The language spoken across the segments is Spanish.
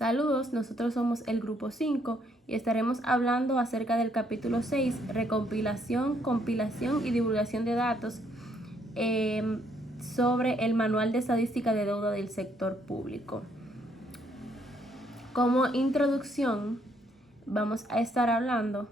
Saludos, nosotros somos el grupo 5 y estaremos hablando acerca del capítulo 6, recompilación, compilación y divulgación de datos sobre el Manual de Estadística de Deuda del Sector Público. Como introducción, vamos a estar hablando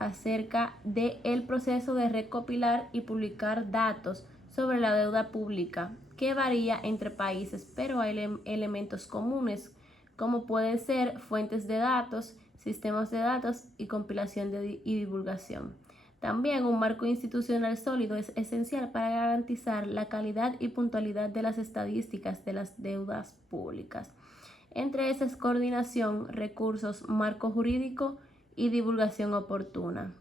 acerca del proceso de recopilar y publicar datos sobre la deuda pública, que varía entre países, pero hay elementos comunes, como pueden ser fuentes de datos, sistemas de datos y compilación y divulgación. También un marco institucional sólido es esencial para garantizar la calidad y puntualidad de las estadísticas de las deudas públicas. Entre esas, coordinación, recursos, marco jurídico y divulgación oportuna.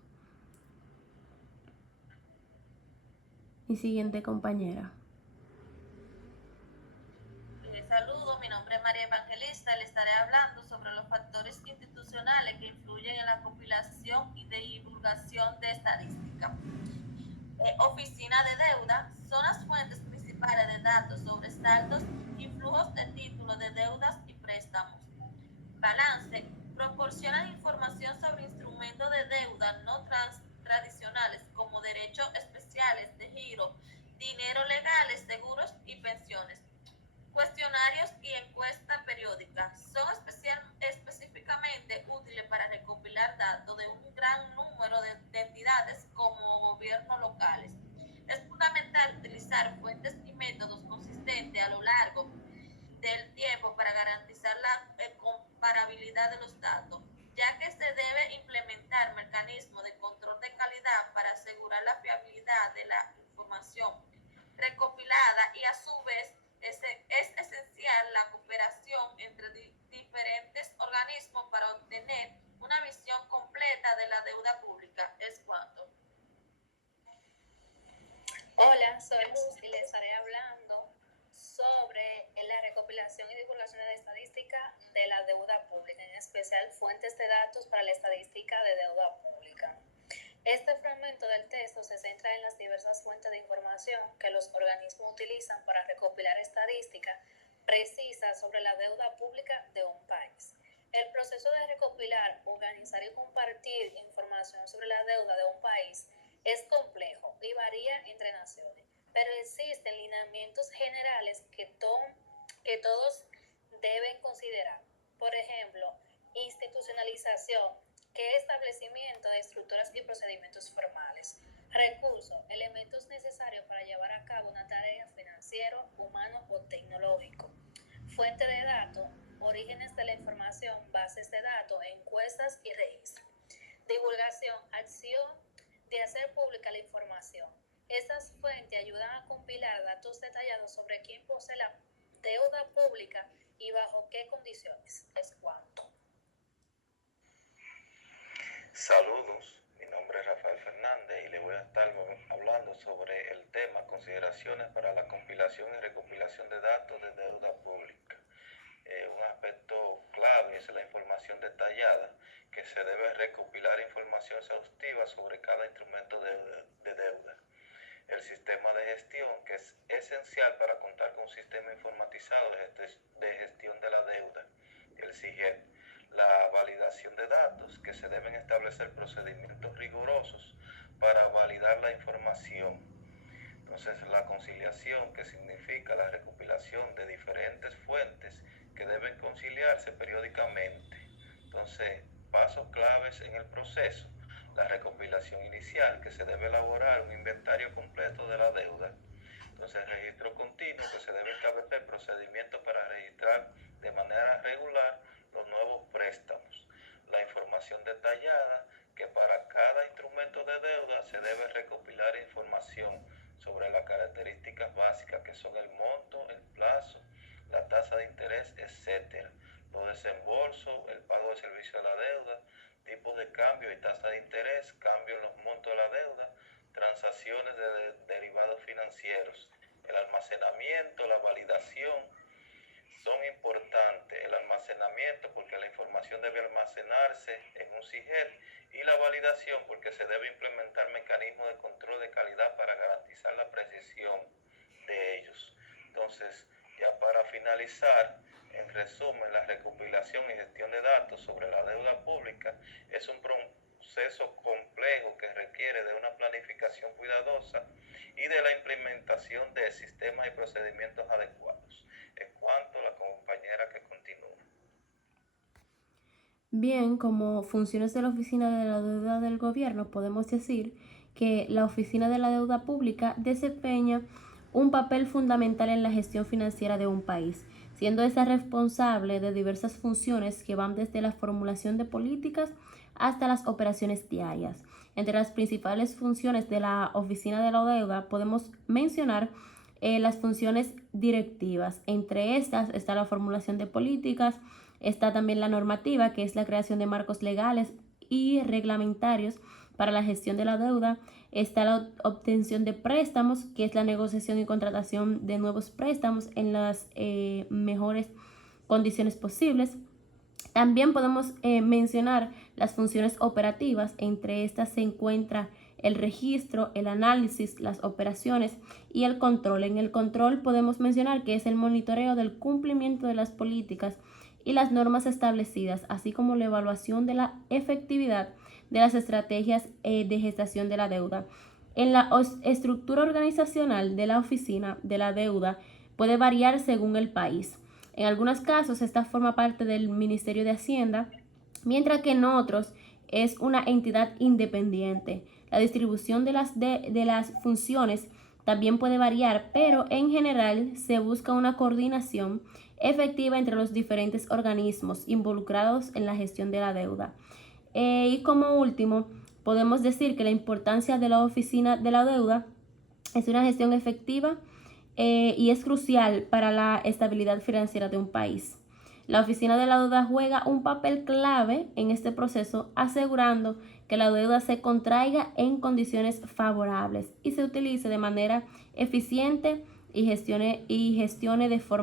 Mi siguiente compañera. Saludos, mi nombre es María Evangelista. Le estaré hablando sobre los factores institucionales que influyen en la compilación y divulgación de estadística. Oficina de deuda son las fuentes principales de datos sobre saldos y flujos de títulos de deudas y préstamos. Balance proporcionan información sobre instrumentos de deuda no tradicionales como derechos especiales de giro, dinero legales, seguros y pensiones. Cuestionarios y encuestas periódicas son específicamente útiles para recopilar datos de un gran número de entidades como gobiernos locales. Es fundamental utilizar fuentes y métodos consistentes a lo largo del tiempo para garantizar la comparabilidad de los datos, ya que se debe implementar mecanismos de control de calidad para asegurar la fiabilidad de la información recopilada y a su vez es esencial la cooperación entre diferentes organismos para obtener una visión completa de la deuda pública. Es cuanto. Hola, soy Luz y les estaré hablando sobre la recopilación y divulgación de estadística de la deuda pública, en especial fuentes de datos para la estadística de deuda pública. Este fragmento del texto se centra en las diversas fuentes de información que los organismos utilizan para recopilar estadísticas precisas sobre la deuda pública de un país. El proceso de recopilar, organizar y compartir información sobre la deuda de un país es complejo y varía entre naciones, pero existen lineamientos generales que todos deben considerar. Por ejemplo, institucionalización, que es establecimiento de estructuras y procedimientos formales. Recursos, elementos necesarios para llevar a cabo una tarea financiero, humano o tecnológico. Fuente de datos, orígenes de la información, bases de datos, encuestas y registros. Divulgación, acción de hacer pública la información. Estas fuentes ayudan a compilar datos detallados sobre quién posee la deuda pública y bajo qué condiciones. Es cuanto. Saludos, mi nombre es Rafael Fernández y le voy a estar hablando sobre el tema consideraciones para la compilación y recopilación de datos de deuda pública. Un aspecto clave es la información detallada, que se debe recopilar información exhaustiva sobre cada instrumento de deuda. El sistema de gestión, que es esencial para contar con un sistema informatizado de gestión de la deuda, el SIGET. La validación de datos, que se deben establecer procedimientos rigurosos para validar la información. Entonces, la conciliación, que significa la recopilación de diferentes fuentes que deben conciliarse periódicamente. Entonces, pasos claves en el proceso. La recopilación inicial, que se debe elaborar un inventario completo de la deuda. Entonces, el registro continuo, que se debe establecer procedimientos para registrar de manera regular los nuevos préstamos. La información detallada, que para cada instrumento de deuda se debe recopilar información sobre las características básicas, que son el monto, el plazo, la tasa de interés, etc. Los desembolsos, el pago de servicio de la deuda, tipos de cambio y tasa de interés, cambio en los montos de la deuda, transacciones de derivados financieros, el almacenamiento, la validación. Son importantes el almacenamiento porque la información debe almacenarse en un SIGET y la validación porque se debe implementar mecanismos de control de calidad para garantizar la precisión de ellos. Entonces, ya para finalizar, en resumen, la recopilación y gestión de datos sobre la deuda pública es un proceso complejo que requiere de una planificación cuidadosa y de la implementación de sistemas y procedimientos adecuados. En cuanto a la compañera que continúa. Bien, como funciones de la Oficina de la Deuda del Gobierno, podemos decir que la Oficina de la Deuda Pública desempeña un papel fundamental en la gestión financiera de un país, siendo esta responsable de diversas funciones que van desde la formulación de políticas hasta las operaciones diarias. Entre las principales funciones de la Oficina de la Deuda podemos mencionar las funciones directivas. Entre estas está la formulación de políticas, está también la normativa, que es la creación de marcos legales y reglamentarios para la gestión de la deuda. Está la obtención de préstamos, que es la negociación y contratación de nuevos préstamos en las mejores condiciones posibles. También podemos mencionar las funciones operativas. Entre estas se encuentra el registro, el análisis, las operaciones y el control. En el control podemos mencionar que es el monitoreo del cumplimiento de las políticas y las normas establecidas, así como la evaluación de la efectividad de las estrategias de gestación de la deuda. En la estructura organizacional de la Oficina de la Deuda puede variar según el país. En algunos casos esta forma parte del Ministerio de Hacienda, mientras que en otros es una entidad independiente. La distribución de las funciones también puede variar, pero en general se busca una coordinación efectiva entre los diferentes organismos involucrados en la gestión de la deuda. Y como último, podemos decir que la importancia de la Oficina de la Deuda es una gestión efectiva y es crucial para la estabilidad financiera de un país. La Oficina de la Deuda juega un papel clave en este proceso, asegurando que la deuda se contraiga en condiciones favorables y se utilice de manera eficiente y gestione de forma